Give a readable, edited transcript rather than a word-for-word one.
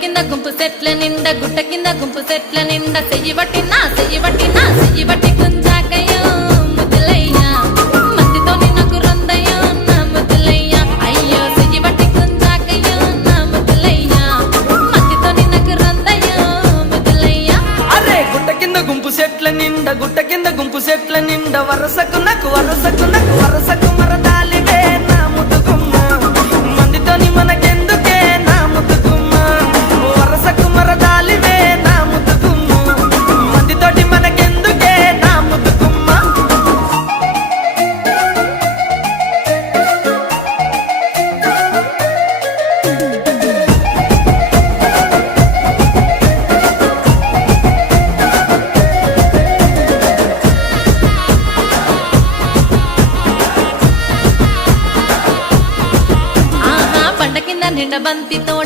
కింద గుంపు సెట్ల నిండా గుట్ట కింద గుంపు సెట్ల నిండా చెయ్యి బట్టి గుంజాకయ్యో ముద్దులయ్యా మందితో నాకు రొందయ్యో నా ముద్దులయ్యా అయ్యో చెయ్యి బట్టి గుంజాకయ్యో నా ముద్దులయ్యా మందితో నాకు రొందయ్యో ముద్దులయ్యా అరే గుట్ట కింద గుంపు సెట్ల నిండా వరసకు మరదాలివే నా ముద్దుగుమ్మ మందితోని మనకెందుకే నా ముద్దుగుమ్మ వరసకు మరదాలివే నా ముద్దుగుమ్మ మందితోటి మనకెందుకే నా ముద్దుగుమ్మ బండ కింద నిండ బంతి తోట